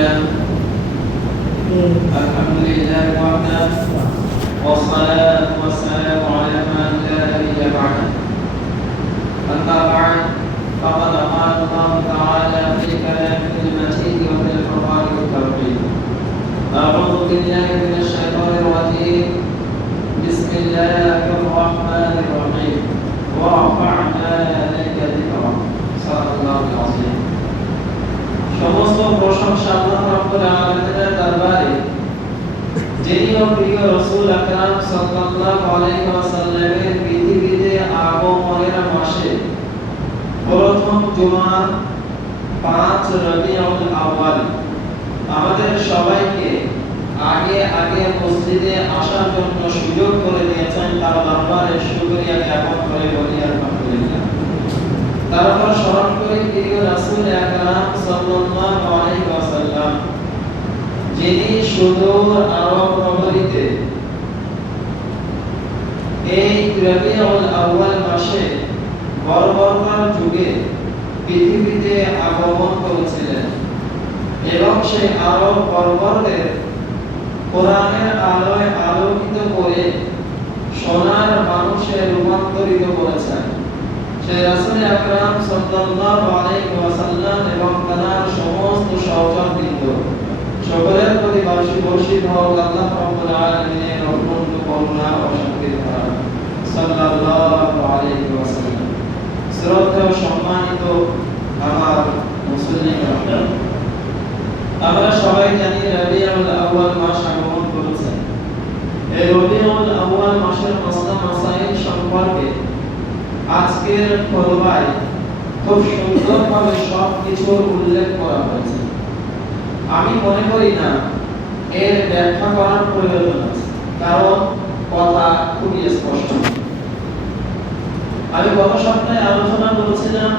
لله الحمد لله وحده والصلاة والسلام على من لا نبي بعده أما بعد فقد قال الله تعالى في كلامه المجيد وفي القرآن الكريم أعوذ بالله من الشيطان الرجيم بسم الله الرحمن الرحيم ورفعنا لك ذكرك صدق الله العظيم সমস্ত প্রশংসা আল্লাহ রাব্বুল আলামিনের দরবারে যিনি প্রিয় রাসূল আকরাম সাল্লাল্লাহু আলাইহি ওয়াসাল্লামের পৃথিবীতে আগমনের মাসে প্রথম জুমা 5 রবিউল আউয়াল আমাদের সবাইকে আগে আগে মসজিদে আসার জন্য সুযোগ করে দিয়েছেন। তার দরবারে শুকরিয়া জ্ঞাপন করে বলি আলহামদুলিল্লাহ। তারপর স্মরণ করে প্রিয় রাসূল আকরাম সাল্লাল্লাহু আলাইহি ওয়াসাল্লাম যিনি সুদূর আরব নগরীতে এই রবিউল আউয়াল মাসে বর্বরতার যুগে পৃথিবীতে আগমন করেছিলেন এবং সেই আরব বর্বরদের কোরআনের আলোয় আলোকিত করে সোনার মানুষে রূপান্তরিত করেছেন। সেই রাসূল আকরাম সাল্লাল্লাহু আলাইহি ওয়াসাল্লাম এবং তার সমস্ত সহচরবৃন্দ সকলের প্রতি বর্ষিত হোক আল্লাহ রাব্বুল আলামিনের অপূর্ণ করুণা ও শান্তির ধারা সাল্লাল্লাহু আলাইহি ওয়াসাল্লাম। শ্রদ্ধেয় সম্মানিত আমার মুসলিম, আমরা সবাই জানি রবিউল আউয়াল মাস আগমন করেছে। এই রবিউল আউয়াল মাসের মাসলা মাসাইল সম্পর্কে আজকের খুতবায় খুব সুন্দরভাবে সব কিছুর উল্লেখ করা হয়েছে। আমি মনে করি না এর ব্যাখ্যা করার প্রয়োজন আছে, কারণ কথা খুবই স্পষ্ট। আমি গত সপ্তাহে আলোচনা করেছিলাম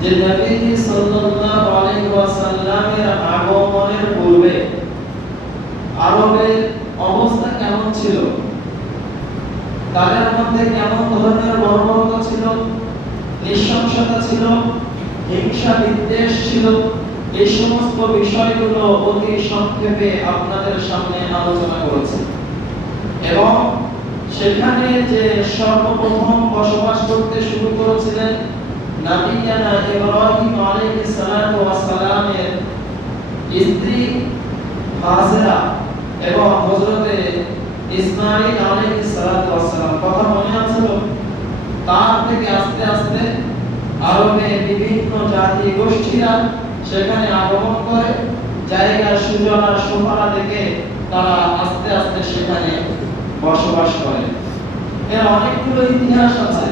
যে নবী সাল্লাল্লাহু আলাইহি ওয়াসাল্লামের আগমনের পূর্বে আরবের অবস্থা কেমন ছিল, তাদের মধ্যে কেমন ধরনের বর্বরতা ছিল, নৃশংসতা ছিল, হিংসা বিদ্বেষ ছিল। এই সমস্ত বিষয়গুলো অতি সংক্ষেপে আপনাদের সামনে আলোচনা করেছি এবং সেখানে যে সর্বপ্রথম বসবাস করতে শুরু করেছিলেন নবিয়ানা ইব্রাহিম আলাইহিস সালাতু ওয়াস সালামের স্ত্রী হাজেরা এবং হযরতে ইসমাঈল আলাইহিস সালাতু ওয়াস সালাম, কথা মনে আছে তো? তার থেকে আস্তে আস্তে আরবে বিভিন্ন জাতি গোষ্ঠীরা সেখানে আগমন করে, জায়গার সুযোগ আর সুফলা দেখে তারা আস্তে আস্তে সেখানে বসবাস করে। এর অনেকগুলো ইতিহাস আছে।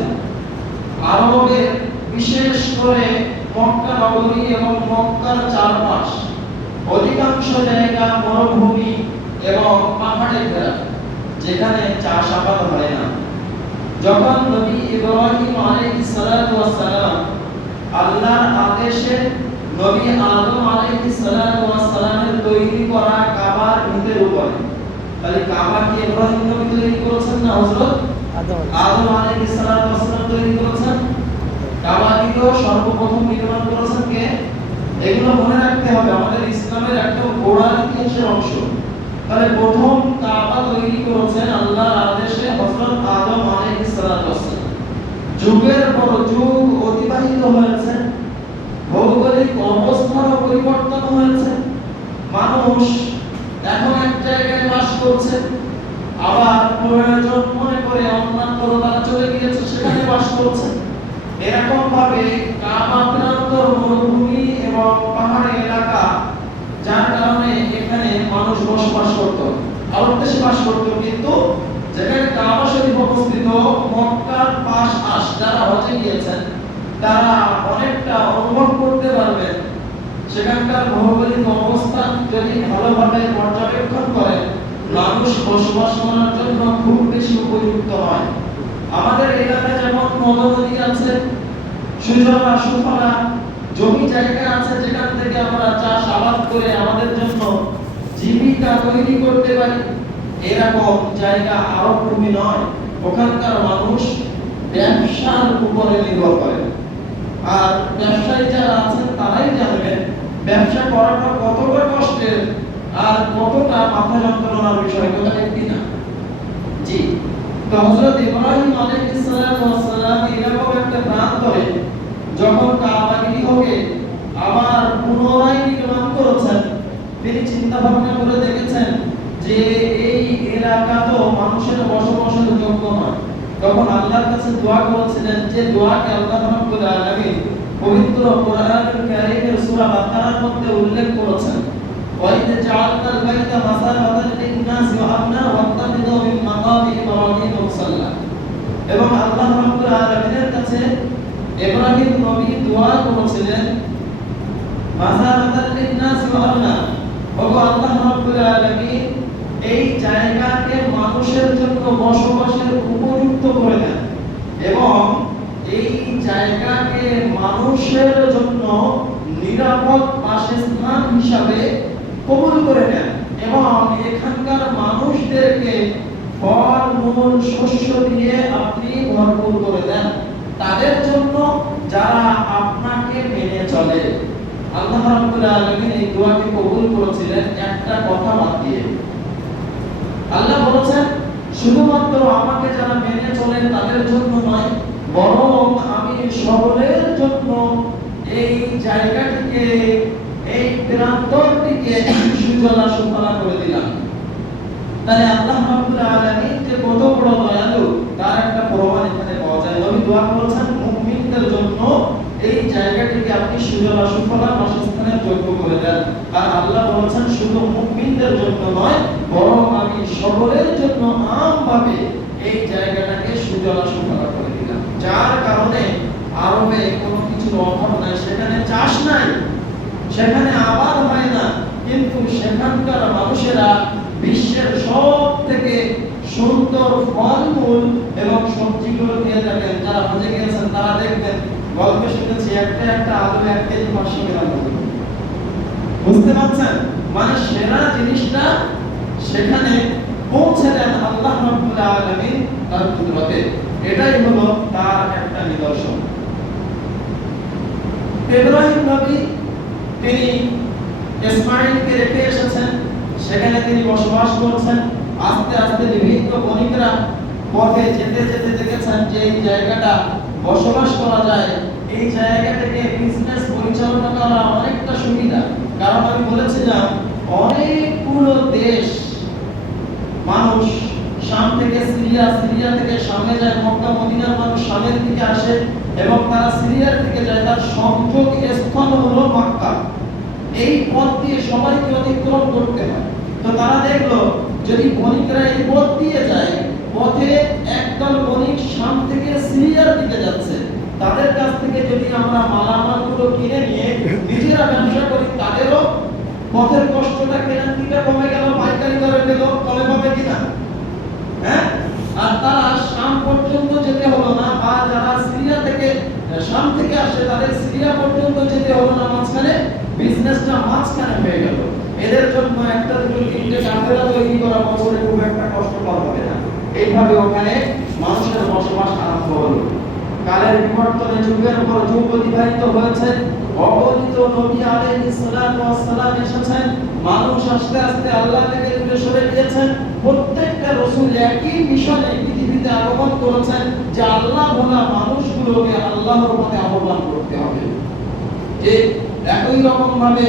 আরবের বিশেষ করে মক্কা নগরী এবং মক্কার চারপাশ অধিকাংশ জায়গা মরুভূমি এবং পাহাড়ে ঘেরা, যেখানে চাষাবাদ হয় না। যখন নবী ইব্রাহিম আলাইহিস সালাতু ওয়াস সালাম আল্লাহর আদেশে নবী আদম আলাইহিস সালাতু ওয়াস সালামের তৈরি করা কাবার ভিতের উপরে, তাহলে কাবা কি ইব্রাহিম নবী তৈরি করেছেন না হযরত আদম আলাইহিস সালাতু ওয়াস সালাম তৈরি করেছেন? কাবা কিও সর্বপ্রথম নির্মাণ করেছেন কে? এগুলো মনে রাখতে হবে, আমাদের ইসলামের একটা গোড়ার ইতিহাসের অংশ। তাহলে প্রথম কাবা তৈরি করেছেন আল্লাহর আদেশে হযরত আদম আলাইহিস সালাতু ওয়াস সালাম। যুগের পর যুগ অতিবাহিত হয়েছে, ভৌগোলিক অবস্থারও পরিবর্তন হয়েছে। মানুষ এখন এক জায়গায় বাস করছে, আবার প্রয়োজন মনে করে অন্যান্য তারা চলে গিয়েছে সেখানে বাস করছে। এরকম ভাবে কাবা প্রান্তর মরুভূমি এবং পাহাড়ি এলাকা, যার কারণে এখানে মানুষ বসবাস করত, আরব দেশে বাস করত। কিন্তু যেখানে কাবা শরীফ অবস্থিত মক্কার পাশ যারা হজে গিয়েছেন তারা অনেকটা অনুভব করতে পারবেন সেখানকার ভৌগোলিক অবস্থান যদি ভালোভাবে পর্যবেক্ষণ করেন, মানুষ বসবাস করার জন্য খুব বেশি উপযুক্ত নয়। আমাদের এলাকায় যেমন নদী আছে, সুজলা সুফলা জমি জায়গা আছে, যেখান থেকে আমরা চাষাবাদ করে আমাদের জন্য জীবিকা তৈরি করতে পারি, এরকম জায়গা আরব ভূমি নয়। ওখানকার মানুষ ব্যবসার উপরে নির্ভর করে, আর ব্যবসায়ী যারা আছেন তারাই জানবেন ব্যবসা করাটা কতটা কষ্টের আর কতটা মাথা যন্ত্রণার বিষয়, কথা ঠিক কিনা? জি। তো হযরত ইব্রাহিম আলাইহিস সালাম এরকম একটা প্রান্তরে যখন কাবা গৃহকে আবার পুনরায় নির্মাণ করেছেন, তিনি চিন্তা ভাবনা করে দেখেছেন যে এই এলাকা তো মানুষের বসবাসের যোগ্য নয়। তখন আল্লাহর কাছে দোয়া করেছিলেন, যে দোয়াকে আল্লাহ রাব্বুল আলামিন পবিত্র কোরআনুল কারীমের সূরা বাকারার মধ্যে উল্লেখ করেছেন, وَإِذْ جَعَلْنَا الْبَيْتَ مَثَابَةً لِلنَّاسِ وَأَمْنًا وَاتَّخِذُوا مِن مَّقَامِ إِبْرَاهِيمَ مُصَلًّى। এবং আল্লাহ রাব্বুল আলামিনের কাছে ইব্রাহিম নবী দোয়া করেছিলেন, মাসাবাতাল লিন-নাস ওয়া আমনা, ওগো আল্লাহ রাব্বুল আলামিন এই জায়গাকে মানুষের জন্য বসবাসের উপযুক্ত করে দেন এবং এই জায়গাকে মানুষের জন্য নিরাপদ বাসস্থান হিসাবে কবুল করে নেন এবং এখানকার মানুষদেরকে ফল মূল শস্য দিয়ে আপনি ভরপুর করে দেন তাদের জন্য যারা আপনাকে মেনে চলে। আল্লাহ রাব্বুল আলামিন এই দোয়াকে কবুল করেছিলেন একটা কথা বাদ দিয়ে। আল্লাহ বলেছেন শুধুমাত্র আমাকে যারা মেনে চলে তাদের জন্য নয়, বরং আমি সকলের জন্য এই জায়গাটিকে, এই প্রান্তরটিকে সুজলা সুফলা করে দিলাম। তাহলে আল্লাহ রাব্বুল আলামিন যে কত বড় দয়ালু তার একটা প্রমাণ এখানে পাওয়া যায়। নবী দোয়া করেছেন মুমিনদের জন্য এই জায়গাটিকে আপনি সুজলা সুফলা বাসস্থানের যোগ্য করে দেন। আর আল্লাহ বলেছেন শুধু মুমিনদের জন্য নয়, বরং আমি সকলের জন্য আমভাবে এই জায়গাটাকে সুজলা সুফলা করে দিলাম। যার কারণে আরবে কোনো কিছুর অভাব নাই, সেখানে চাষ নাই, সেখানে আবাদ হয় না, কিন্তু সেখানকার মানুষেরা বিশ্বের সব থেকে সুন্দর ফলমূল এবং সবজিগুলো দিয়ে থাকেন। যারা বুঝে গিয়েছেন তারা দেখবেন গল্পে শুনেছি একটা একটা আলু 1 কেজি 500 গ্রাম। বুঝতে পারছেন? মানে সেরা জিনিসটা সেখানে পৌঁছে দেন আল্লাহ রাব্বুল আলামিন তার কুদরতে। এটাই হলো তার একটা নিদর্শন। ইব্রাহিম নবী তিনি ইসমাঈলকে রেখে এসেছেন, সেখানে তিনি বসবাস করছেন। আস্তে আস্তে বিভিন্ন বণিকরা পথে যেতে যেতে দেখেছেন যে এই জায়গাটা বসবাস করা যায়, এই জায়গাটাকে বিজনেস পরিচালনা করা অনেকটা সুবিধা। কারণ আমি বলেছিলাম অনেকগুলো দেশ মানুষ শাম থেকে সিরিয়া, সিরিয়া থেকে শামে যায়, মক্কা মদিনার মানুষ শামের দিকে আসে এবং তারা সিরিয়ার দিকে যায়, তার সংযোগ স্থান হলো মক্কা। এই পথ দিয়ে সবাইকে অতিক্রম করতে হয়। তো তারা দেখলো যদি বণিকরা এই পথ দিয়ে যায়, পথে একদল বণিক শাম থেকে সিরিয়ার দিকে যাচ্ছে, তাদের কাছ থেকে যদি আমরা মালামালগুলো কিনে নিয়ে নিজেরা ব্যবসা করি, তাদেরও পথের কষ্টটা কেনাকাটা কমে গেল, পাইকারি দরে পেল, কমে পাবে কিনা? হ্যাঁ। আর তারা শাম পর্যন্ত যেতে হলো না, বা যারা সিরিয়া থেকে শাম থেকে আসে তাদের সিরিয়া পর্যন্ত যেতে হলো না, মাঝখানে বিজনেসটা মাঝখানে হয়ে গেল। এদের জন্য একটা দুটো তিনটে কাফেলা তৈরি করা বছরে খুব একটা কষ্টকর হবে না। এইভাবে ওখানে মানুষের বসবাস আরম্ভ হলো। কালের বিবর্তনে যুগের পর যুগ অতিবাহিত হয়েছে, অগণিত নবী আলাইহিস সালাতু ওয়াস সালাম এসেছেন, মানুষ আস্তে আস্তে আল্লাহ থেকে দূরে সরে গিয়েছেন। প্রত্যেকটা রাসূল একই মিশনে পৃথিবীতে আগমন করেছেন যে আল্লাহ ভোলা মানুষগুলোকে আল্লাহর পথে আহ্বান করতে হবে। ঠিক একই রকম ভাবে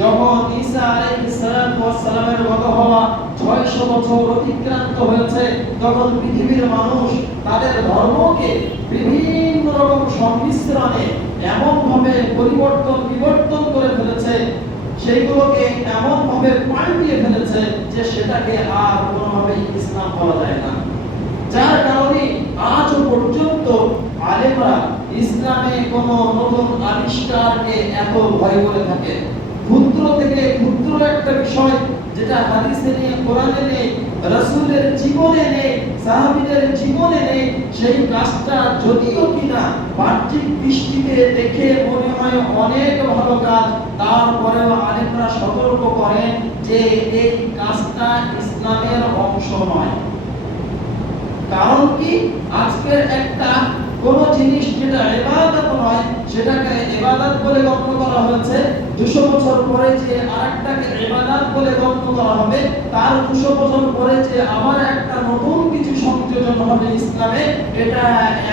যখন ঈসা আলাইহিস সালাতু ওয়াস সালামের গত হওয়া 600 বছর অতিক্রান্ত হয়েছে, তখন পৃথিবীর মানুষ তাদের ধর্মকে বিভিন্ন রকম সংমিশ্রণে এমন ভাবে বিবর্তন করে ফেলেছে, সেইগুলোকে এমন ভাবে পাল্টিয়ে ফেলেছে যে সেটাকে আর কোনোভাবে ইসলাম বলা যায় না। যার কারণে আজও পর্যন্ত আলেমরা ইসলামে কোনো নতুন আবিষ্কারকে এত ভয় করে থাকে। ক্ষুদ্র থেকে ক্ষুদ্র একটা বিষয় যেটা হাদিসে নেই, কোরআনে নেই, রাসূলের জীবনে নেই, সাহাবীদের জীবনে নেই, সেই কাজটা যদিও কিনা বাহ্যিক দৃষ্টিতে দেখে মনে হয় অনেক ভালো কাজ, তারপরেও আলেমরা সতর্ক করেন যে এই কাজটা ইসলামের অংশ নয়। কারণ কি? আজকের একটা কোন জিনিস যেটা ইবাদত নয় সেটাকে ইবাদত বলে গণ্য করা হয়েছে, 200 বছর পরে যে আরেকটাকে ইবাদত বলে গণ্য করা হবে, তার 200 বছর পরে যে আবার একটা নতুন কিছু সংযোজন হবে ইসলামে, এটা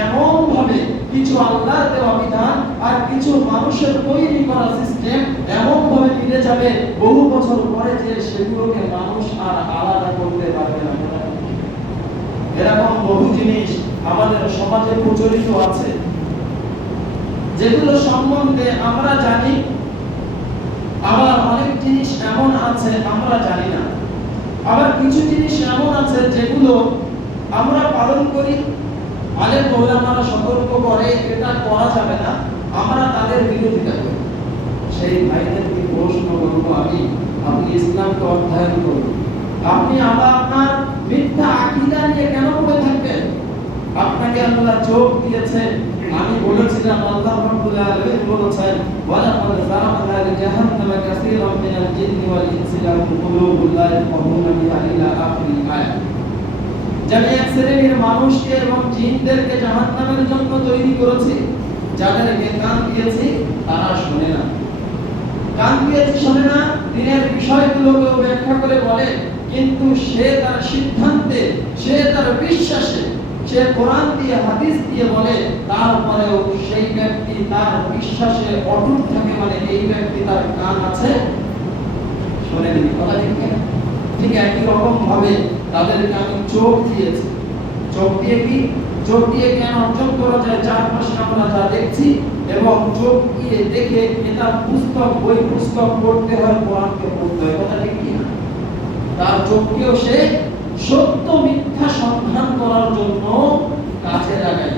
এমন ভাবে কিছু আল্লাহর দেওয়া বিধান আর কিছু মানুষের তৈরি করা সিস্টেম এমন ভাবে মিলে যাবে, বহু বছর পরে যে সেগুলোকে মানুষ আর আলাদা করতে পারবে না। এরকম বহু জিনিস আমাদের সমাজে প্রচলিত আছে, যেগুলো সম্বন্ধে আমরা জানি, আবার অনেক জিনিস এমন আছে আমরা জানি না। আবার কিছু জিনিস এমন আছে যেগুলো আমরা পালন করি, আলেম ওলামারা সতর্ক করে এটা করা যাবে না, আমরা তাদের বিরোধিতা করি। সেই ভাইদেরকে প্রশ্ন করব আমি, আপনি ইসলামকে অধ্যয়ন করুন, আপনি আবার আপনার মিথ্যা আকীদা নিয়ে কেন পড়ে থাকবেন? আপনাকে আল্লাহ চোখ দিয়েছে, আমি বলেছিলাম আল্লাহ রাব্বুল আলামিন বলেছেন ওয়ালাকাদ যারানা লিজাহান্নামা কাসীরাম মিনাল জিন্নি ওয়াল ইনসি লাহুম কুলুবুন লা ইয়াফকাহুনা বিহা ইলা আখিরিল আয়াত। আমি এক শ্রেণীর মানুষকে এবং জিনদেরকে জাহান্নামের জন্য তৈরি করেছি, যাদেরকে কান দিয়েছি তারা শোনে না। কান দিয়েছি শোনে না, দিনের বিষয়গুলোকে ব্যাখ্যা করে বলে, কিন্তু সে তার সিদ্ধান্তে, সে তার বিশ্বাসে, সে কোরআন দিয়ে হাদিস দিয়ে বলে, তারপরেও সেই ব্যক্তি তার বিশ্বাসে অটুট থাকে, মানে এই ব্যক্তি তার কান আছে শোনেনি। কথা ঠিক না? ঠিক একই রকম ভাবে তাদেরকে আমি চোখ দিয়েছি। চোখ দিয়ে কি? চোখ দিয়ে জ্ঞান অর্জন করা যায়, চারপাশে আমরা যা দেখছি, এবং চোখ দিয়ে দেখে কিতাব পুস্তক বই পুস্তক পড়তে হয়, কোরআনকে পড়তে হয়। কথা ঠিক কি না? তার চোখকেও সে সত্য মিথ্যা সন্ধান করার জন্য কাজে লাগাই।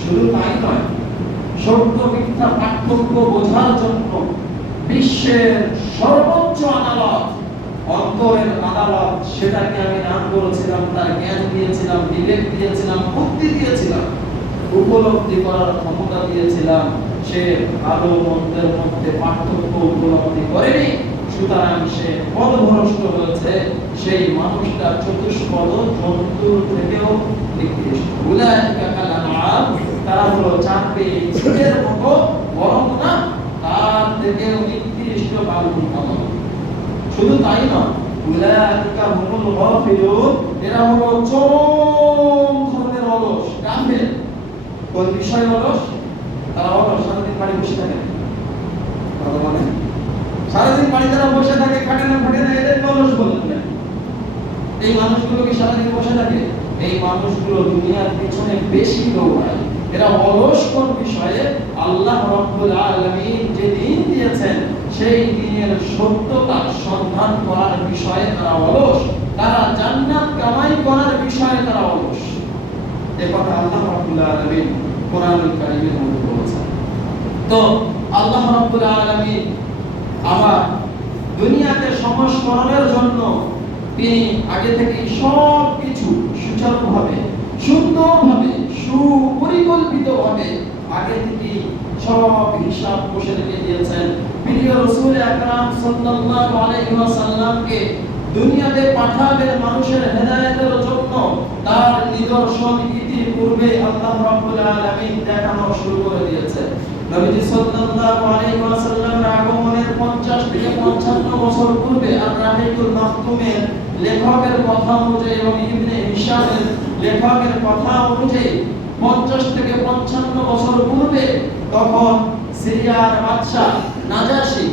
শুধু তাই নয়, সত্য মিথ্যা পার্থক্য বোঝার জন্য বিশ্বের সর্বোচ্চ আদালত, অন্তরের আদালত, সেটাকে আমি নাম করেছিলাম, তার জ্ঞান দিয়েছিলাম, বিবেক দিয়েছিলাম, বুদ্ধি দিয়েছিলাম, উপলব্ধি করার ক্ষমতা দিয়েছিলাম। সে ভালো মন্দের মধ্যে পার্থক্য উপলব্ধি করেনি, সুতরাং সে পথভ্রষ্ট হয়েছে। সেই মানুষটা চতুষ্পদ জন্তুর থেকেও নিকৃষ্ট। উলাইকা কাল আনআম, তারা হলো চারপে ছিটের মতো, বরং না তার থেকেও নিকৃষ্ট বালুর মতো। শুধু তাই নয়, উলাইকা হুমুল গাফিলুন, এরা হলো চরম ধরনের অলস, গাফিল। কোন বিষয় অলস? তারা অলস, সারাদিন বাড়ি বসে থাকে। কথা বলে, সারাদিন বাড়ি তারা বসে থাকে, খাটে না ফাটে না, এদের অলস বলেন না। এই মানুষগুলো কি সারাদিন বসে থাকে? এই মানুষগুলো দুনিয়ার পিছনে বেশি দৌড়ায়। এরা অলস কোন বিষয়ে? আল্লাহ রাব্বুল আলামিন যে দিন দিয়েছেন সেই দিনের সত্যতা সন্ধান করার বিষয়ে তারা অলস, তারা জান্নাত কামাই করার বিষয়ে তারা অলস। এই কথা আল্লাহ রাব্বুল আলামিন কোরআনুল কারীমের মধ্যে বলেছেন। তো আল্লাহ রাব্বুল আলামিন আবার দুনিয়াকে সংস্করণের জন্য তিনি আগে থেকে সব কিছু সুচারুভাবে, সুন্দরভাবে, সুপরিকল্পিতভাবে আগে থেকে সব হিসাব বসে রেখে দিয়েছেন। প্রিয় রাসূল আকরাম সাল্লাল্লাহু আলাইহি ওয়াসাল্লামকে দুনিয়াতে পাঠাবেন মানুষের হেদায়েতের জন্য, তার নিদর্শন ইতিপূর্বে আল্লাহ রাব্বুল আলামিন দেখানো শুরু করে দিয়েছেন। নবীজি সাল্লাল্লাহু আলাইহি ওয়াসাল্লামের আগমনের 50 থেকে 55 বছর পূর্বে আর-রাহিকুল মাখতুমের লেখকের কথা অনুযায়ী এবং ইবনে হিশামের লেখকের কথা অনুযায়ী 50 থেকে 55 বছর পূর্বে তখন সিরিয়ার বাদশা নাজাশী,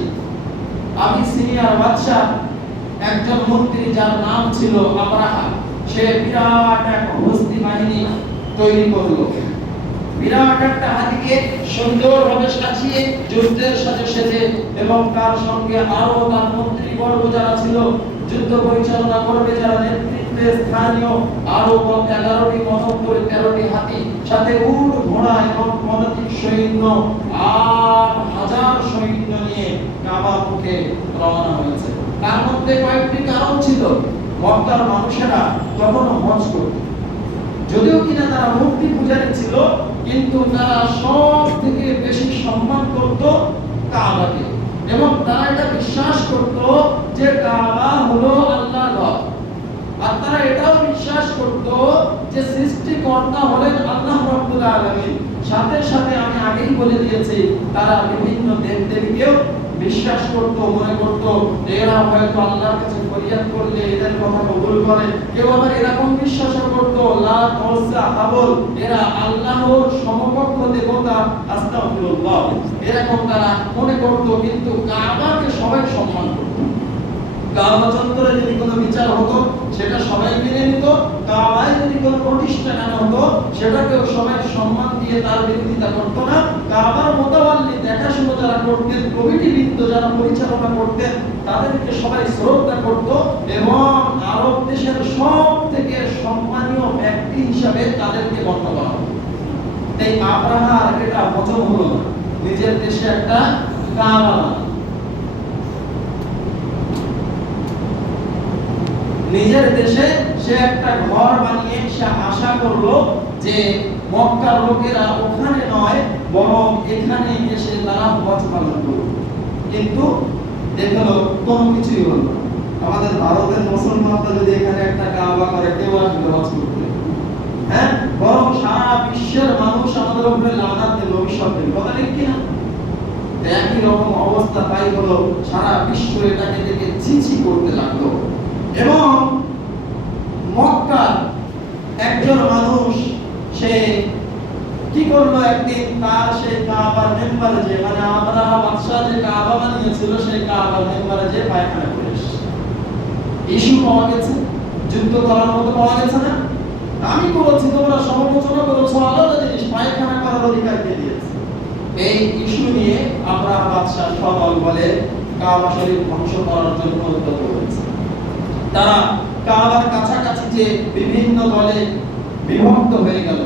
আবিসিনিয়ার বাদশা, একজন মন্ত্রী যার নাম ছিল আবরাহা, সে বিরাট এক হস্তি বাহিনী তৈরি করলো। বিরাট একটা হাতিকে সুন্দরভাবে সাজিয়ে যুদ্ধের সাথে সেজে, এবং তার সঙ্গে আরো তার মন্ত্রীবর্গ যারা ছিল, যুদ্ধ পরিচালনা করবে যারা, নেতৃত্বে স্থানীয় আরো 11টি মহল করে 13টি হাতি, সাথে উট ঘোড়া এবং পদাতিক সৈন্য 8000 সৈন্য নিয়ে কাবা মুখে রওনা হয়েছে। তার মধ্যে কয়েকটি কারণ ছিল। মক্কার মানুষেরা তখন হজ করত, যদিও কিনা তারা মূর্তি পূজারী ছিল, কিন্তু তারা সব থেকে বেশি সম্মান করত কাবাকে, এবং তারা এটা বিশ্বাস করত যে কাবা হলো আল্লাহর ঘর। আর তারা এটাও বিশ্বাস করত যে সৃষ্টিকর্তা হলেন আল্লাহ রাব্বুল আলামিন। সাথে সাথে আমি আগেই বলে দিয়েছি, তারা বিভিন্ন দেবদেবীকেও বিশ্বাস করত, মনে করত এরা হয়তো আল্লাহর কাছে ফরিয়াদ করলে এদের কথা কবুল করে। কেউ আবার এরকম বিশ্বাস করত লাত, উজ্জা, হাবল এরা আল্লাহর সমকক্ষ দেবতা, আস্তাগফিরুল্লাহ, এরকম তারা মনে করত। কিন্তু কাবাকে সবাই সম্মান করত। কাবা চত্বরে যদি কোনো বিচার হতো সেটা সবাই মেনে নিত, কাবায় যদি কোনো প্রতিষ্ঠান আনা হতো সেটাকেও সবাই সম্মান দিয়ে তার বিরোধিতা করত না। কাবার মোতাওয়াল্লি দেখাশোনা যারা করতেন, কমিটিবৃন্দ যারা পরিচালনা করতেন, তাদেরকে সবাই শ্রদ্ধা করত এবং আরব দেশের সব থেকে সম্মানীয় ব্যক্তি হিসাবে তাদেরকে গণ্য করা হতো। তাই আব্রাহার এটা হজম হলো না, নিজের দেশে একটা কাবা, নিজের দেশে সে একটা ঘর বানিয়ে সে আশা করলো যে মক্কার লোকেরা ওখানে নয় বরং এখানে এসে তারা হজ পালন করবে। কিন্তু দেখলো কোনো কিছুই হলো না। আমাদের ভারতের মুসলমানরা যদি এখানে একটা কাবা করে কেউ আসবে হজ করতে, হ্যাঁ, বরং সারা বিশ্বের মানুষ আমাদের উপরে লানাত দেবে, অভিশাপ দেবে। কথা ঠিক কিনা? একই রকম অবস্থা তাই হলো, সারা বিশ্ব এটাকে দেখে ছিছি করতে লাগলো। এবং মক্কার একজন মানুষ সে কি করলো, একদিন তার সেই কাবার মেম্বারে যে মানে আব্রাহা বাদশা যে কাবা বানিয়েছিল সেই কাবার মেম্বারে যে পায়খানা করে এসেছে। ইস্যু পাওয়া গেছে, যুদ্ধ করার মতো পাওয়া গেছে না? আমি করেছি, তোমরা সমালোচনা করেছো, আলাদা জিনিস, পায়খানা করার অধিকার কে দিয়েছে? এই ইস্যু নিয়ে আব্রাহা বাদশা সদল বলে কাবা শরীফ ধ্বংস করার জন্য উদ্যত হয়েছে। তারা কাবার কাছাকাছি যে বিভিন্ন দলে বিভক্ত হয়ে গেল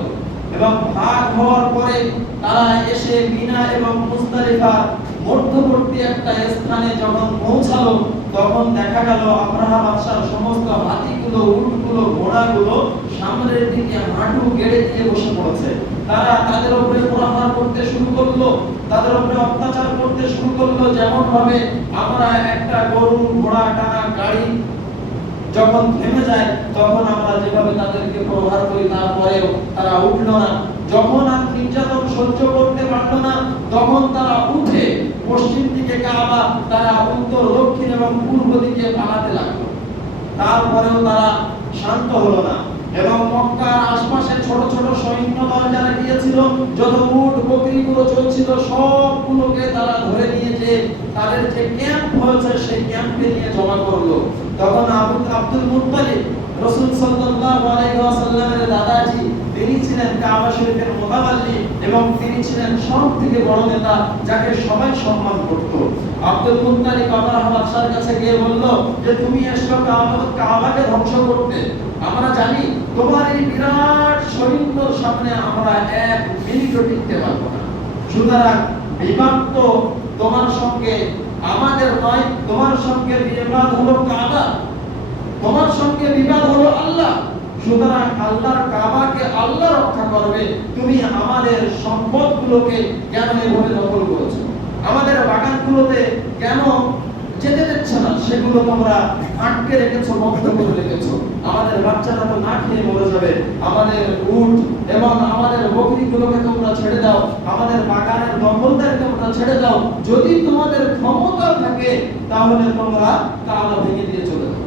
এবং ভাগ হওয়ার পরে তারা এসে মিনা এবং মুজদালিফার মধ্যবর্তী একটা স্থানে যখন পৌঁছালো তখন দেখা গেল আব্রাহা বাদশার সমস্ত হাতিগুলো, উটগুলো, ঘোড়াগুলো সামনের দিকে হাঁটু গেড়ে দিয়ে বসে পড়েছে। তারা তাদের উপরে প্রহার করতে শুরু করলো, তাদের উপরে অত্যাচার করতে শুরু করলো। যেমন ভাবে আমরা একটা গরু ঘোড়া টানা গাড়ি যখন থেমে যায় তখন আমরা যেভাবে তাদেরকে প্রহার করি, তারপরেও তারা উঠলো না। যখন আর নির্যাতন সহ্য করতে পারলো না তখন তারা উঠে পশ্চিম দিকে কাবা, তারা উত্তর, দক্ষিণ এবং পূর্ব দিকে পালাতে লাগলো। তারপরেও তারা শান্ত হলো না এবং মক্কার আশপাশে ছোট ছোট সৈন্য দল যারা গিয়েছিল, যত উট বকরিগুলো চলছিল সবগুলোকে তারা ধরে নিয়ে যে তাদের যে ক্যাম্প হয়েছে সেই ক্যাম্পে নিয়ে জমা করলো। তখন আব্দুল মুত্তালিব, রাসূল সাল্লাল্লাহু আলাইহি ওয়াসাল্লামের দাদাজি, তিনি ছিলেন কাবা শরীফের মুতাওয়াল্লি এবং তিনি ছিলেন সবথেকে বড় নেতা যাকে সবাই সম্মান করত। আব্দুল মুত্তালিব আব্রাহা বাদশার কাছে গিয়ে বলল যে তুমি এসো কাবাকে ধ্বংস করতে, আমরা জানি তোমার এই বিরাট সৈন্যর সামনে আমরা এক মিনিটও টিকতে পারবো না। সুতরাং বিবাদ তো তোমার সঙ্গে আমাদের নয়, তোমার সঙ্গে বিবাদ হলো কাবা, তোমার সঙ্গে বিবাদ হলো আল্লাহ। সুতরাং আল্লাহর কাবাকে আল্লাহ রক্ষা করবে, তুমি আমাদের সম্পদগুলোকে কেন এভাবে দখল করেছো? আমাদের বাগানগুলোতে কেন যেতে দিচ্ছ না? সেগুলো তোমরা আটকে রেখেছো, বন্ধ করে রেখেছো। আমাদের বাচ্চারা তো না খেয়ে মরে যাবে। আমাদের উট এবং আমাদের বকরিগুলোকে তোমরা ছেড়ে দাও, আমাদের বাগানের দখলদারি তোমরা ছেড়ে দাও। যদি তোমাদের ক্ষমতা থাকে তাহলে তোমরা কাবা ভেঙে দিয়ে চলে যাও।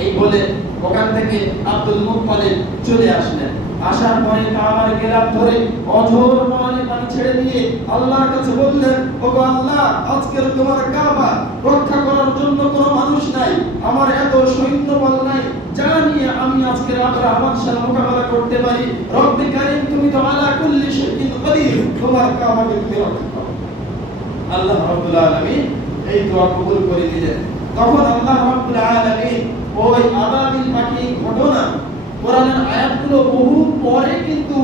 এই বলে ওখান থেকে আব্দুল মুত্তালিব চলে আসলেন। আসার পরে কাবার গেরাপ ধরে অঝোর পানি ছেড়ে দিয়ে আল্লাহর কাছে বললেন, ওগো আল্লাহ, আজকের তোমার কাবা রক্ষা করার জন্য কোনো মানুষ নাই, আমার এত সৈন্যবল নাই যা নিয়ে আমি আজকের আব্রাহা বাদশার মোকাবেলা করতে পারি। রব্বে কারীম, তুমি তো আলা কুল্লি শাইইন কাদির, তোমার কাবাকে তুমি রক্ষা করো। আল্লাহ রাব্বুল আলামিন এই দোয়া কবুল করে দিলেন। তখন আল্লাহ রাব্বুল আলামিন ওই আবাবিল পাখি ঘটনা কোরআনের আয়াতগুলো বহু পরে কিন্তু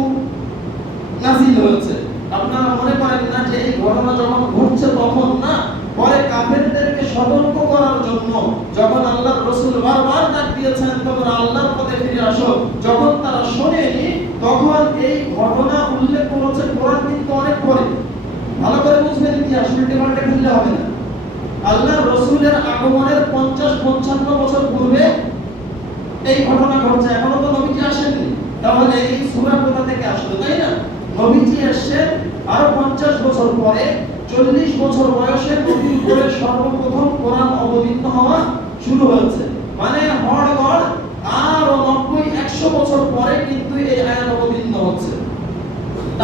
নাযিল হয়েছে। আপনারা মনে করেন না যে এই ঘটনা যখন ঘটছে তখন না, পরে কাফেরদেরকে সতর্ক করার জন্য যখন আল্লাহর রাসূল বারবার ডাক দিয়েছেন তোমরা আল্লাহর পথে ফিরে আসো, যখন তারা শোনেনি তখন এই ঘটনা উল্লেখ করেছে কোরআন কিন্তু অনেক পরে। ভালো করে বুঝবেন, ইতিহাস উল্টে পাল্টে ফেললে হবে না। আল্লাহর রাসূলের আগমনের 50-55 বছর পূর্বে এই ঘটনা ঘটছে, এখনো তো নবীজি আসেননি। তাহলে এই সূরা কোথা থেকে আসলো, তাই না? নবীজি এসেছেন আরো 50 বছর পরে, 40 বছর বয়সে নবীর উপরে সর্বপ্রথম কোরআন অবতীর্ণ হওয়া শুরু হয়েছে। মানে হড়গড় আরো 90-100 বছর পরে কিন্তু এই আয়াত অবতীর্ণ হচ্ছে।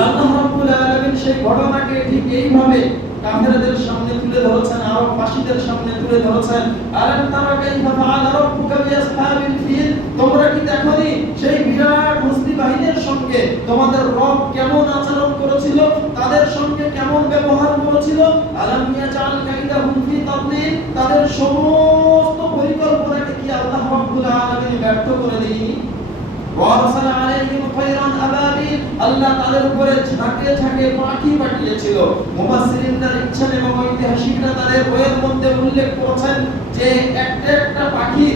আল্লাহ রাব্বুল আলামিন সেই ঘটনাকে ঠিক এইভাবে কাফেরদের সামনে তুলে ধরেছেন, আরব বাসীদের সামনে তুলে ধরেছেন। আলাম তারা কাইফা ফাআলা রাব্বুকা বিআসহাবিল ফিল, তোমরা কি দেখোনি সেই বিরাট হস্তি বাহিনীর সঙ্গে তোমাদের রব কেমন আচরণ করেছিল, তাদের সঙ্গে কেমন ব্যবহার করেছিল। আলাম ইয়াজাল কাইদাহুম ফি তাদলিল, তাদের সমস্ত পরিকল্পনাকে কি আল্লাহ রাব্বুল আলামিন ব্যর্থ করে দেয়নি। ওয়ারসালা আলাইহিম খায়রান আবাবিল, আল্লাহ তাদের উপরে ঝাঁকে ঝাঁকে পাখি পাঠিয়েছিল। মুফাসসিরিনরা লিখছেন এবং ঐতিহাসিকরা তাদের বইয়ের মধ্যে উল্লেখ করেছেন যে একটা একটা পাখি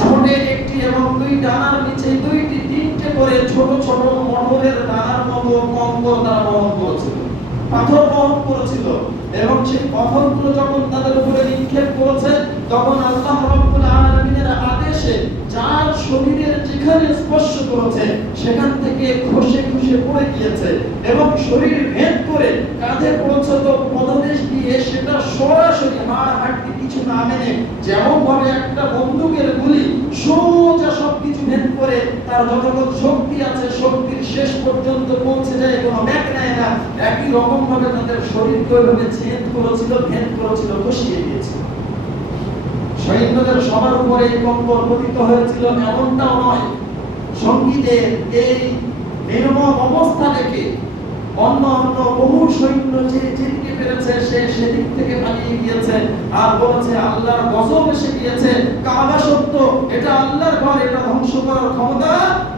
ঠোঁটে একটি এবং দুই ডানার নিচে দুইটি তিনটে করে ছোট ছোট মটরের দানার মতো কম্বল তারা বহন করেছিল, পাথর বহন করেছিল। এবং সেই পাথরগুলো যখন তাদের উপরে নিক্ষেপ করেছে, তখন আল্লাহ রাব্বুল আলামিনের আদেশে যার শরীরের যেখানে স্পর্শ করেছে সেখান থেকে খসে খসে পড়ে গিয়েছে এবং শরীর ভেদ করে কাঁধে পড়েছে, তো পদদেশ দিয়ে সেটা সরাসরি হাড় হাড়টি কিছু না মেনে যেমন ভাবে একটা বন্দুকের গুলি সোজা সবকিছু ভেদ করে তার যতটুকু শক্তি আছে শক্তির শেষ পর্যন্ত পৌঁছে যায়, কোনো ব্যাক নেয় না, একই রকম ভাবে তাদের শরীরকে ওইভাবে ছেদ করেছিল, ভেদ করেছিল, বসিয়ে দিয়েছিল। সৈন্যদের সবার উপরে এই কম্বল পতিত হয়েছিল এমনটাও নয়। সঙ্গীদের এই নির্মম অবস্থা দেখে অন্য অন্য বহু সৈন্য যে যেদিকে পেরেছে সে সেদিক থেকে পালিয়ে গিয়েছে আর বলেছে আল্লাহর গজব এসে গিয়েছে, কাবা সত্য, এটা আল্লাহর ঘর, এটা ধ্বংস করার ক্ষমতা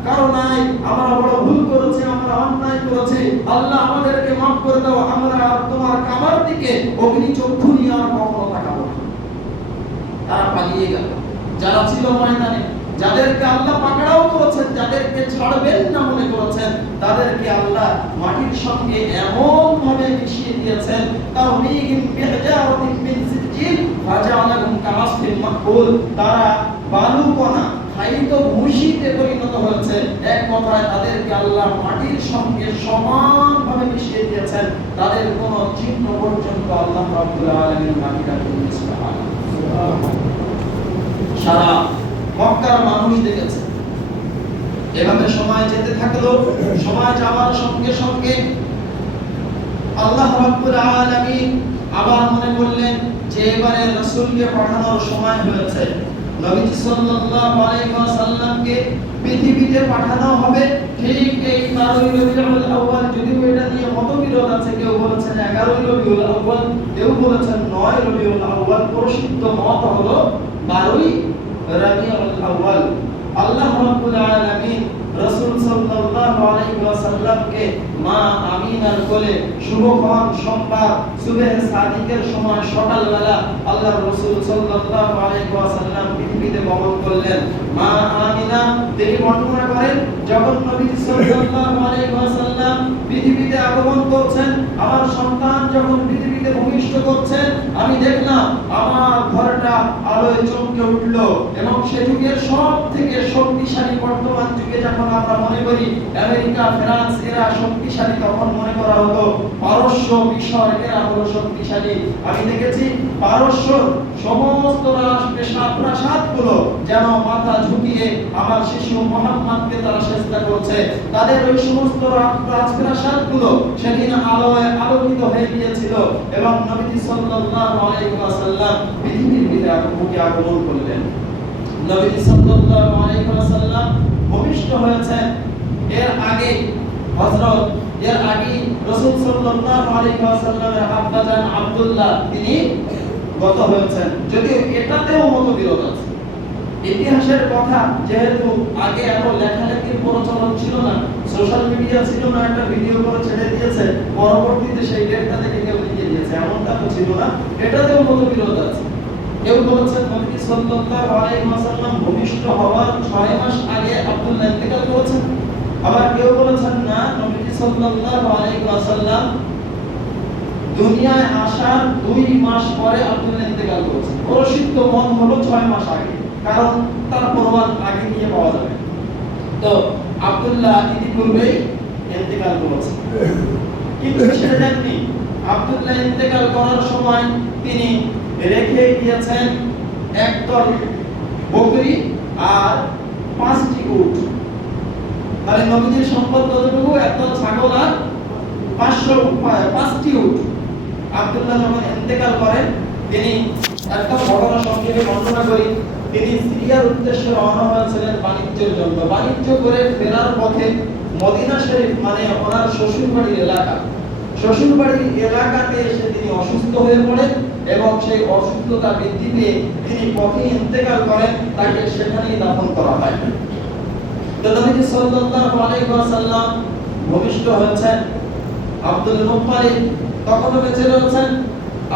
কারো নাই, আমরা বড় ভুল করেছি, আমরা অন্যায় করেছি, আল্লাহ আমাদেরকে মাফ করে দাও, আমরা আর তোমার কাবার দিকে অগ্নি চক্ষু নিয়ে আর কখনো তাকাবো না। তারা পালিয়ে গেল। যারা ছিল ময়দানে, যাদেরকে আল্লাহ পাকড়াও করেছেন, যাদেরকে ছাড়বেন না মনে করেছেন, তাদেরকে আল্লাহ মাটির সঙ্গে এমন ভাবে মিশিয়ে দিয়েছেন, তাওহীহিম বিহিজারাতিন মিন সিজিল ফাজালাহুম কামাসফিন মাকুল, তারা বালুকণা খাইত ভূষিতে পরিণত হয়েছে। এক কথায় তাদেরকে আল্লাহ মাটির সঙ্গে সমানভাবে মিশিয়ে দিয়েছেন, তাদের কোনো চিহ্ন পর্যন্ত আল্লাহ রাব্বুল আলামিন বাকি রাখেননি। সুবহানাল্লাহ। সারা মক্কার মানুষ দেখেছে এভাবে সময় যেতে থাকলো। সময় যাওয়ার সঙ্গে সঙ্গে আল্লাহ রাব্বুল আলামিন আবার মনে করলেন যে এবারে রাসূলকে পাঠানোর সময় হয়েছে। নবীজি সাল্লাল্লাহু আলাইহি ওয়াসাল্লামকে পৃথিবীতে পাঠানো হবে ঠিক এই 12ই রবিউল আউয়াল। যদিও এটা নিয়ে মতবিরোধ আছে, কেউ বলেছেন 11ই রবিউল আউয়াল, কেউ বলেছেন 9 রবিউল আউয়াল। প্রসিদ্ধ মত হলো 12ই রবিউল আউয়াল। আল্লাহ রাব্বুল আলামিন রাসূল সাল্লাল্লাহু আলাইহি ওয়াসাল্লামকে মা আমিনার কোলে শুভক্ষণ সোমবার সুবহে সাদিকের সময় সকালবেলা আল্লাহর রাসূল সাল্লাল্লাহু আলাইহি ওয়াসাল্লাম পৃথিবীতে গমন করলেন। মা আমিনা তিনি বর্ণনা করেন, যখন নবী সাল্লাল্লাহু আলাইহি ওয়াসাল্লাম পৃথিবীতে আগমন করছেন, আমার সন্তান যখন পৃথিবীতে ভূমিষ্ঠ করছেন, আমি দেখলাম আমার ঘরটা আলোয় চমকে উঠল। এবং সে যুগের সব থেকে শক্তিশালী, বর্তমান যুগে যখন আমরা মনে করি আমেরিকা, ফ্রান্স এরা শক্তিশালী, তখন মনে করা হতো পারস্য, মিশর এরা হলো শক্তিশালী। আমি দেখেছি পারস্য সমস্ত প্রাসাদগুলো যেন মাথা ঝুঁকিয়ে আমার শিশু মুহাম্মদকে তারা চেষ্টা করছে। তাদের ওই সমস্ত রাজপ্রাসাদগুলো সেদিন আলোয় আলোকিত হয়ে গিয়েছিল এবং নবী সাল্লাল্লাহু আলাইহি ওয়াসাল্লাম পৃথিবীর ভিতরে আগমন করলেন। নবী সাল্লাল্লাহু আলাইহি ওয়াসাল্লাম ভূমিষ্ঠ হয়েছেন। এর আগে রাসূল সাল্লাল্লাহু আলাইহি ওয়াসাল্লামের আব্বাজান আব্দুল্লাহ তিনি গত হয়েছেন। যদিও এটাতেও মতবিরোধ আছে। ইতিহাসের কথা যেহেতু আগে এত লেখালেখির প্রচলন ছিল না, সোশ্যাল মিডিয়া ছিল না, একটা ভিডিও করে ছেড়ে দিয়েছে, পরবর্তীতে সেই ডেটটা থেকে কেউ লিখে দিয়েছে, এমনটা তো ছিল না। এটাতেও মতবিরোধ আছে। কেউ বলেছেন নবী সাল্লাল্লাহু আলাইহি ওয়াসাল্লাম ভূমিষ্ঠ হওয়ার 6 মাস আগে আব্দুল্লাহ ইন্তেকাল করেছেন। আবার কেউ বলেছেন না, নবী সাল্লাল্লাহু আলাইহি ওয়াসাল্লাম দুনিয়ায় আসার 2 মাস পরে আব্দুল্লাহ ইন্তেকাল করেছেন। প্রসিদ্ধ মত হলো 6 মাস আগে, কারণ তার প্রমাণ আগে নিয়ে পাওয়া যাবে। তো আব্দুল্লাহ ইতিপূর্বেই ইন্তেকাল করেছে, কিন্তু ছেড়ে দেননি। আব্দুল্লাহ ইন্তেকাল করার সময় তিনি রেখে গিয়েছেন একদল বকরি আর 5টি উট। তাহলে নবীজির সম্পদ কতটুকু? একদল ছাগল আর 5টি উট। আব্দুল্লাহ যখন ইন্তেকাল করেন, তিনি একটা ঘটনা সংক্ষেপে বর্ণনা করি। তিনি সিরিয়ার উদ্দেশ্যে রওনা হয়েছিলেন বাণিজ্যের জন্য। বাণিজ্য করে ফেরার পথে মদিনা শরীফ মানে ওনার শ্বশুরবাড়ির এলাকা, শ্বশুরবাড়ির এলাকাতে এসে তিনি অসুস্থ হয়ে পড়েন এবং সেই অসুস্থতা বৃদ্ধি পেয়ে তিনি পথে ইন্তেকাল করেন। তাকে সেখানেই দাফন করা হয়। তো নবী সাল্লাল্লাহু আলাইহি ওয়াসাল্লাম ভূমিষ্ঠ হয়েছেন। আব্দুল মুত্তালিব তখনও বেঁচে রয়েছেন।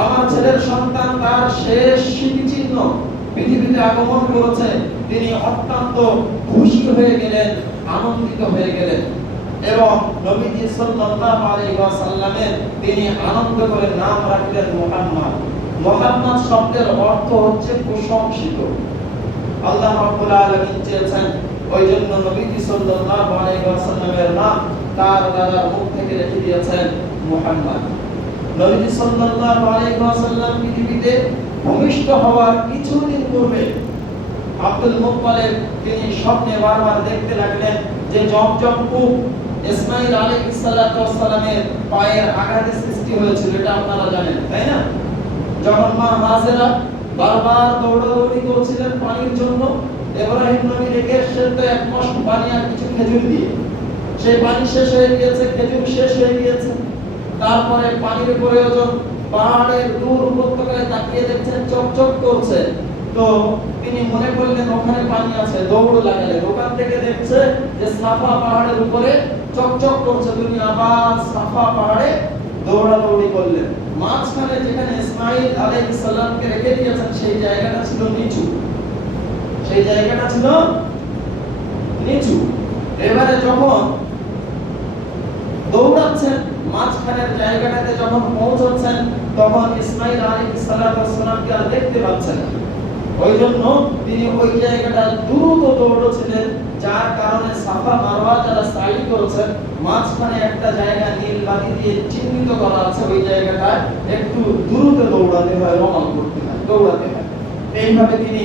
আমার ছেলের সন্তান তার শেষ স্মৃতিচিহ্ন পৃথিবীতে আগমন করেছে। তিনি অত্যন্ত খুশি হয়ে গেলেন, আনন্দিত হয়ে গেলেন এবং নবীজি সাল্লাল্লাহু আলাইহি ওয়াসাল্লামের তিনি আনন্দ করে নাম রাখলেন মুহাম্মদ। মুহাম্মদ শব্দের অর্থ হচ্ছে প্রশংসিত। আল্লাহ রাব্বুল আলামিন চেয়েছেন, ওই জন্য নবীজি সাল্লাল্লাহু আলাইহি ওয়াসাল্লামের নাম তার দাদার মুখ থেকে রেখে দিয়েছেন মুহাম্মদ। নবীজি সাল্লাল্লাহু আলাইহি ওয়াসাল্লাম পৃথিবীতে ভূমিষ্ঠ হওয়ার কিছুদিন পূর্বে আব্দুল মুত্তালিব তিনি স্বপ্নে বারবার দেখতে লাগলেন যে জমজম কূপ ইসমাঈল আলাইহিস সালাতু ওয়াস সালামের পায়ের আঘাতে সৃষ্টি হয়েছিল। এটা আপনারা জানেন, তাই না? যখন মা হাজেরা বারবার দৌড়াদৌড়ি করছিলেন পানির জন্য, ইব্রাহিম নবী রেখে এসেছেন তো এক মস্ত পানি আর কিছু খেজুর দিয়ে। সেই পানি শেষ হয়ে গিয়েছে, খেজুর শেষ হয়ে গিয়েছে। তারপরে পানির প্রয়োজন, পাহাড়ের দূর উপত্যকায় তাকিয়ে দেখছেন চকচক করছে। তো তিনি মনে করলেন ওখানে পানি আছে, দৌড় লাগালেন। ওখান থেকে দেখছে যে সাফা পাহাড়ের উপরে চকচক করছে। তিনি আবার সাফা পাহাড়ে দৌড়াদৌড়ি করলেন। মাঝখানে যেখানে ইসমাঈল আলাইহিস সালামকে রেখে দিয়েছেন সেই জায়গাটা ছিল নিচু, সেই জায়গাটা ছিল নিচু। এবারে যখন দৌড়াচ্ছেন মাঝখানের জায়গাটাতে যখন পৌঁছাচ্ছেন, তখন ইসমাঈল আলাইহিস সালামকে আর দেখতে পাচ্ছেন না। ওই জন্য তিনি ওই জায়গাটা দ্রুত দৌড়ছিলেন, যার কারণে সাফা মারওয়া যারা সাই করেছেন মাঝখানে একটা জায়গা নীল বাতি দিয়ে চিহ্নিত করা আছে। ওই জায়গাটায় একটু দ্রুত দৌড়াতে হয়, রমণ করতে হয়, দৌড়াতে হয়। এইভাবে তিনি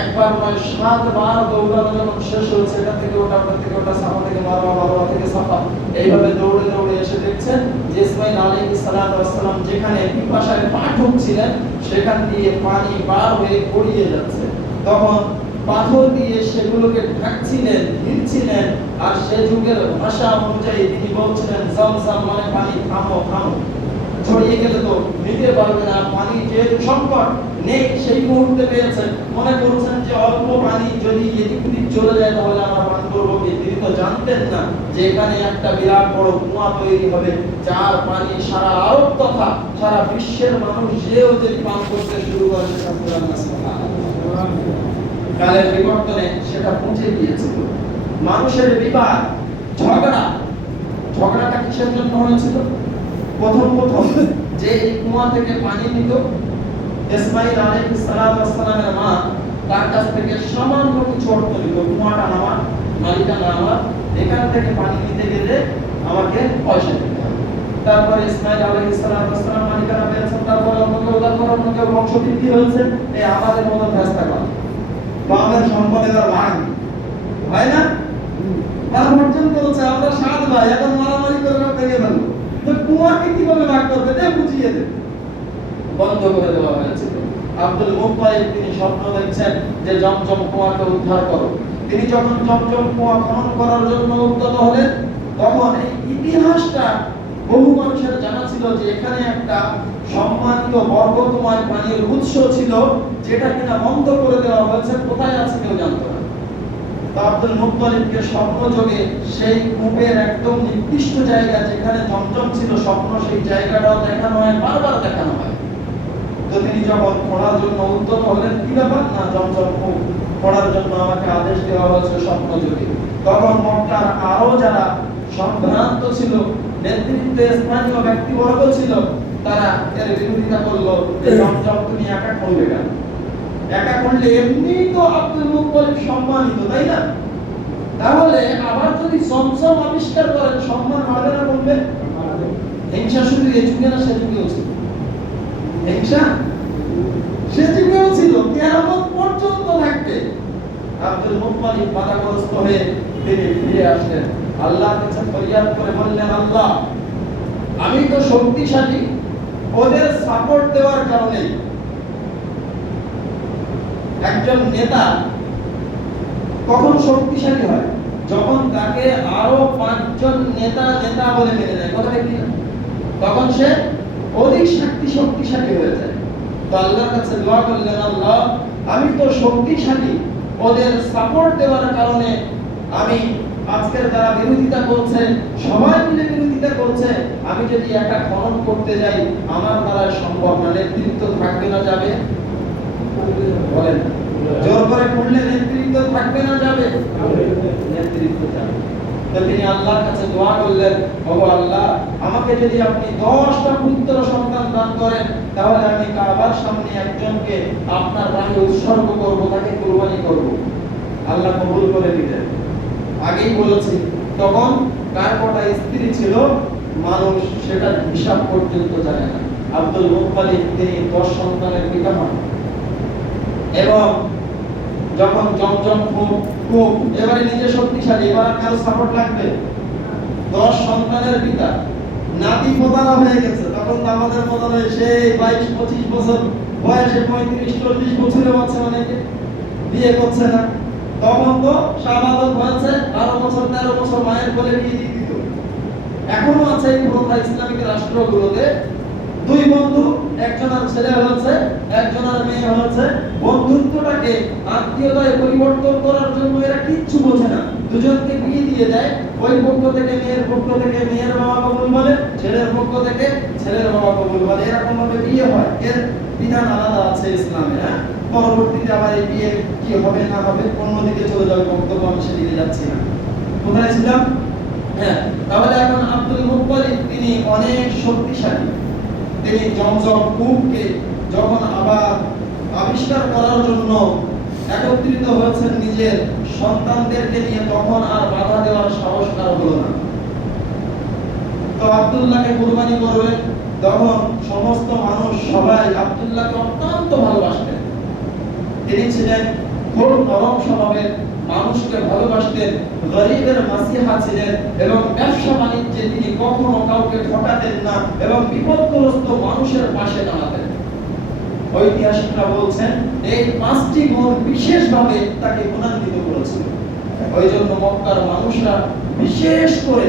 একবার নয় 7 বার দৌড়ানো যখন শেষ হয়েছে, এটা থেকে ওটা, ওটা থেকে ওটা, সাফা থেকে মারওয়া, মারওয়া থেকে সাফা, এইভাবে দৌড়ে দৌড়ে এসে দেখছেন যে ইসমাঈল আলাইহিস সালাম যেখানে পিপাসায় পা ঠুকছিলেন সেখান দিয়ে পানি বার হয়ে গড়িয়ে যাচ্ছে। তখন পাথর দিয়ে সেগুলোকে ঢাকছিলেন, দিচ্ছিলেন। আর সে যুগের ভাষা অনুযায়ী তিনি বলছিলেন জমজম মানে পানি, থামো থামো, ছড়িয়ে গেলে তো নিতে পারবে না। পানি যে সংকট নেই সেই মুহূর্তে পেয়েছেন, মনে করছেন যে অল্প পানি যদি এদিক ওদিক চলে যায় তাহলে আমরা পান করবো কি। তিনি তো জানতেন না যে এখানে একটা বিরাট বড় কুয়া তৈরি হবে, যার পানি সারা আরব তথা সারা বিশ্বের মানুষ যেও যদি পান করতে শুরু করে সেটা পুরান কালের বিবর্তনে সেটা পৌঁছে গিয়েছিল। মানুষের বিবাদ, ঝগড়াটা কিসের জন্য হয়েছিল? প্রথম যে এই কুয়া থেকে পানি নিত, ইসমাঈল আলাইহিস সালামের মা তার কাছ থেকে সামান্য কিছু অর্থ নিত। কুয়াটা আমার, মালিকানা আমার, এখান থেকে পানি নিতে গেলে আমাকে পয়সা দিতে হবে। তারপরে ইসমাঈল আলাইহিস সালাম মালিকানা পেয়েছেন। তারপরে অন্য কেউ বংশ বৃদ্ধি হয়েছে। এই আমাদের মতো ব্যস্ত করা বাবার সম্পদের আর ভাগ হয় না, তার অর্জন করেছে। আমরা 7 ভাই, এখন মারামারি করে ভেঙে ফেলবো। তো কুয়াকে কিভাবে ভাগ করবে দে, বুঝিয়ে দে, বন্ধ করে দেওয়া হয়েছে। আব্দুল মুত্তালিব তিনি স্বপ্ন দেখছেন যে জমজম কুয়াকে উদ্ধার করো। তিনি যখন জমজম কুয়া খনন করার জন্য উদ্যত হলেন, তখন এই ইতিহাসটা বহু মানুষের জানা ছিল যে এখানে একটা সম্মানিত বরকতময় পানির উৎস ছিল, যেটা কিনা বন্ধ করে দেওয়া হয়েছে। কোথায় আছে কেউ জানতো না। আব্দুল মুত্তালিবকে স্বপ্নযোগে সেই কূপের একদম নির্দিষ্ট জায়গা যেখানে জমজম ছিল স্বপ্ন, সেই জায়গাটাও দেখানো হয়, বারবার দেখানো হয়। তো তিনি যখন পড়ার জন্য উদ্যত হলেন, কি ব্যাপার না জমজম কূপ পড়ার জন্য আমাকে আদেশ দেওয়া হয়েছে স্বপ্নযোগে। তখন মক্কার আরো যারা সম্ভ্রান্ত ছিল, নেতৃত্বে স্থানীয় ব্যক্তিবর্গ ছিল, তারা এর বিরোধিতা করলো যে জমজম তুমি একা করবে কেন? একা করলে এমনি তো আব্দুল মুত্তালিব সম্মানিত, তাই না? তাহলে আবার যদি চমচম আবিষ্কার করেন সম্মান বাড়বে না বলবে? হিংসা শুধু এই যুগে না, সে যুগেও ছিল। হিংসা সে যুগেও ছিল, কিয়ামত পর্যন্ত থাকবে। আব্দুল মুত্তালিব বাধাগ্রস্ত হয়ে তিনি ফিরে আসলেন, আল্লাহর কাছে ফরিয়াদ করে বললেন, আল্লাহ আমি তো শক্তিশালী, ওদের সাপোর্ট দেওয়ার কারণে। একজন নেতা কখন শক্তিশালী হয়? যখন তাকে আরো 5 জন নেতা নেতা বলে মেনে নেয়, কথা ঠিক না? তখন সে অধিক শক্তিশালী হয়ে যায়। তো আল্লাহর কাছে দোয়া করলেন, আল্লাহ আমি তো শক্তিশালী, ওদের সাপোর্ট দেওয়ার কারণে আমি আজকের যারা বিরোধিতা করছে সবাই মিলে বিরোধিতা করছে, আমি যদি একা খনন করতে যাই আমার দ্বারা সম্ভব না। নেতৃত্ব থাকবে না যাবে? বলেন, জোর করে পড়লে নেতৃত্ব থাকবে না যাবে? নেতৃত্ব যাবে। তো তিনি আল্লাহর কাছে দোয়া করলেন, ওগো আল্লাহ আমাকে যদি আপনি 10টা পুত্র সন্তান দান করেন তাহলে আমি কাবার সামনে একজনকে আপনার রাহে উৎসর্গ করব, তাকে কুরবানি করব। আল্লাহ কবুল করে দিলেন। আগেই বলেছি তখন কার কটা স্ত্রী ছিল মানুষ সেটা হিসাব পর্যন্ত জানে না। আব্দুল মুত্তালিব তিনি 10 সন্তানের পিতা হন এবং যখন জমজম খুব এবারে নিজে শক্তিশালী, এবার কারো সাপোর্ট লাগবে? 10 সন্তানের পিতা, নাতি পোতারা হয়ে গেছে। তখন তো আমাদের মতো নয়, সেই 22-25 বছর বয়সে 35-40 বছরের বাচ্চা অনেকে বিয়ে করছে না। তখন তো শাহাদাত হয়েছে 12 বছর 13 বছর মায়ের কোলে বিয়ে দিয়ে দিত। এখনো আছে এই প্রথা ইসলামিক রাষ্ট্রগুলোতে। 2 বন্ধু, একজনের ছেলে হয়েছে একজনের মেয়ে হয়েছে, বন্ধুত্বটাকে আত্মীয়তায় পরিবর্তন করার জন্য এরা কিচ্ছু বোঝে না, দুজনকে বিয়ে দিয়ে দেয়। ওই পক্ষ থেকে মেয়ের পক্ষ থেকে মেয়ের বাবা কবুল বলে, ছেলের পক্ষ থেকে ছেলের বাবা কবুল বলে, এরকম ভাবে বিয়ে হয়। এর বিধান আলাদা আছে ইসলামে। পরবর্তীতে আবার এই বিয়ে কি হবে না হবে অন্যদিকে চলে যাবে, বক্তব্য আমি সেদিকে যাচ্ছি না। কোথায় ছিলাম? তাহলে এখন আব্দুল মুত্তালিব তিনি অনেক শক্তিশালী। তিনি জমজম কূপকে যখন আবার আবিষ্কার করার জন্য একত্রিত হয়েছেন নিজের সন্তানদেরকে নিয়ে, তখন আর বাধা দেওয়ার সাহস কারো হলো না। তো আব্দুল্লাহকে কুরবানি করবেন, তখন সমস্ত মানুষ সবাই আব্দুল্লাহকে অত্যন্ত ভালোবাসতেন। তিনি ছিলেন খুব নরম স্বভাবের, মানুষকে ভালোবাসতেন, গরিবের মাসিহা ছিলেন এবং ব্যবসা বাণিজ্যে তিনি কখনো কাউকে ঠকাতেন না এবং বিপদগ্রস্ত মানুষের পাশে দাঁড়াতেন। ঐতিহাসিকরা বলছেন এই 5টি গুণ বিশেষভাবে তাকে গুণান্বিত করেছিল। ওই জন্য মক্কার মানুষরা বিশেষ করে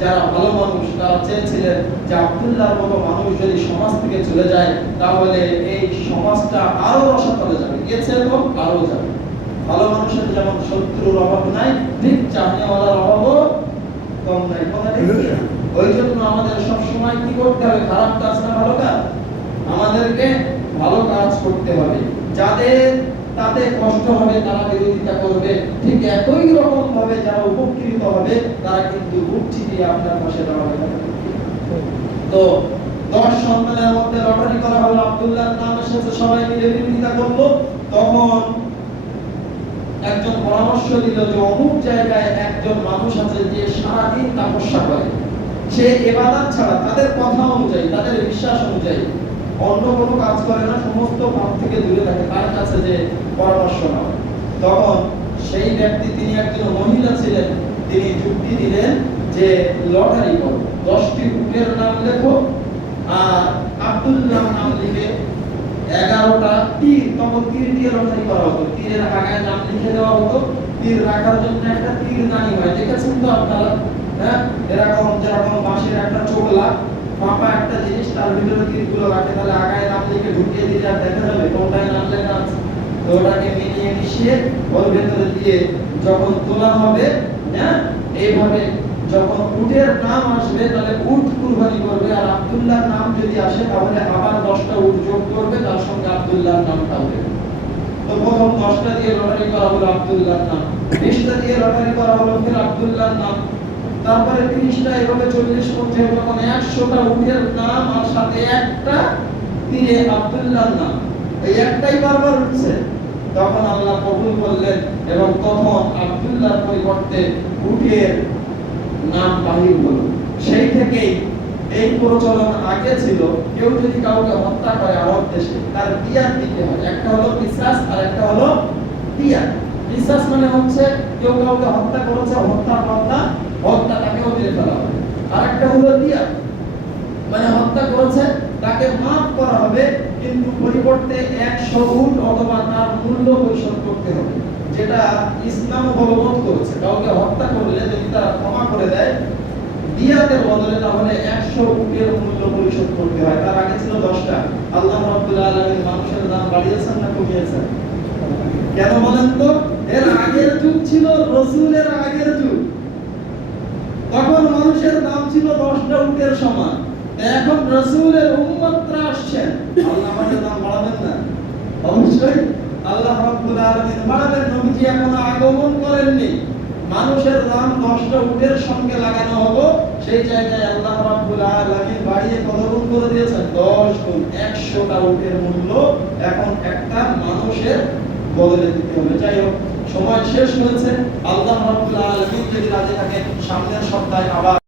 যারা ভালো মানুষ তারা চেয়েছিলেন যে আব্দুল্লাহর মতো মানুষ যদি সমাজ থেকে চলে যায় তাহলে এই সমাজটা আরো রসাতলে যাবে, গেছে তো আরো যাবে। ভালো মানুষের যেমন শত্রুর অভাব নাই, ঠিক চাহিদাওয়ালার অভাবও কম নাই। ওই জন্য আমাদের সব সময় কি করতে হবে? খারাপ কাজ না ভালো কাজ, আমাদেরকে ভালো কাজ করতে হবে। যাদের তাতে কষ্ট হবে তারা বিরোধিতা করবে, ঠিক একই রকম ভাবে যারা উপকৃত হবে তারা কিন্তু বুক চিতিয়ে আপনার পাশে দাঁড়াবে। তো 10 সন্তানের মধ্যে লটারি করা হলো, আব্দুল্লাহর নাম এসেছে, সবাই মিলে বিরোধিতা করলো। তখন একজন পরামর্শ দিল যে অমুক জায়গায় একজন মানুষ আছে যে সারাদিন তপস্যা করে, সে ইবাদত ছাড়া তাদের কথা অনুযায়ী তাদের বিশ্বাস অনুযায়ী অন্য কোনো কাজ করে না, সমস্ত পাপ থেকে দূরে থাকে, তার কাছে যে পরামর্শ নাও। তখন সেই ব্যক্তি, তিনি একজন মহিলা ছিলেন, তিনি যুক্তি দিলেন যে লটারি করো, 10টি উটের নাম লেখো আর আব্দুল্লাহ নাম লিখে 11টা তীর, তখন তীর দিয়ে লটারি করা হতো, তীরের আগায় নাম লিখে দেওয়া হতো। তীর রাখার জন্য একটা তীর দানি হয়, দেখেছেন তো আপনারা? এরকম যেরকম বাঁশের একটা চোগলা ফাঁপা একটা জিনিস, তার ভিতরে তীরগুলো রাখে, তাহলে আগায় নাম লিখে ঢুকিয়ে দিলে আর দেখা যাবে কোনটায় নাম লেখা আছে। তো ওটাকে মিলিয়ে মিশিয়ে ওর ভেতরে দিয়ে যখন তোলা হবে, এইভাবে যখন উটের নাম আসবে তাহলে উট কুরবানি করবে, আর আব্দুল্লাহর নাম যদি আসে তাহলে আবার 10টা উট যোগ করবে, তার সঙ্গে আব্দুল্লাহর নামটা হবে। তো প্রথম 10টা দিয়ে লটারি করা হলো আব্দুল্লাহর নাম, 20টা দিয়ে লটারি করা হলো ফের আব্দুল্লাহর নাম, তারপরে 30টা, এভাবে 40-50, যখন 100টা উটের নাম আর সাথে একটা তীরে আব্দুল্লাহর নাম, এই একটাই বারবার উঠছে। তখন আল্লাহ কবুল করলেন এবং তখন আব্দুল্লাহর পরিবর্তে উটের নাম বাহির হলো। সেই থেকেই এই প্রচলন আগে ছিল, কেউ যদি কাউকে হত্যা করে আরব দেশে তার দিয়াত দিতে হয়। একটা হলো কিসাস আর একটা হলো দিয়াত। কিসাস মানে হচ্ছে কেউ কাউকে হত্যা করেছে, হত্যাটাকেও মেরে ফেলা হবে। আর একটা হলো দিয়াত মানে হত্যা করেছে তাকে মাফ করা হবে, কিন্তু পরিবর্তে 100 উট অথবা তার মূল্য পরিশোধ করতে হবে, যেটা ইসলাম বলবৎ করেছে। কাউকে হত্যা করলে যদি তারা ক্ষমা করে দেয় দিয়াতের বদলে, তাহলে 100 উটের মূল্য পরিশোধ করতে হয়। তার আগে ছিল 10টা। আল্লাহ রাব্বুল আলামিন মানুষের দাম বাড়িয়েছেন না কমিয়েছেন? কেন বলেন তো? এর আগের যুগ ছিল রাসূলের আগের যুগ, তখন মানুষের দাম ছিল 10টা উটের সমান। এখন রাসূলের উম্মতরা আসছেন, আল্লাহ আমাদের দাম বাড়াবেন না? অবশ্যই আল্লাহ রাব্বুল আলামিন বাড়াবেন। নবীজি এখনো আগমন করেননি, মানুষের দাম 10টা উটের সঙ্গে লাগানো হলো, সেই জায়গায় আল্লাহ রাব্বুল আলামিন বাড়িয়ে কত গুণ করে দিয়েছেন? 10 গুণ। 100টা উটের মূল্য এখন একটা মানুষের বদলে দিতে হবে। যাই হোক, সময় শেষ হয়েছে। আল্লাহ রাব্বুল আলামিন যদি রাজি থাকেন সামনের সপ্তাহে আবার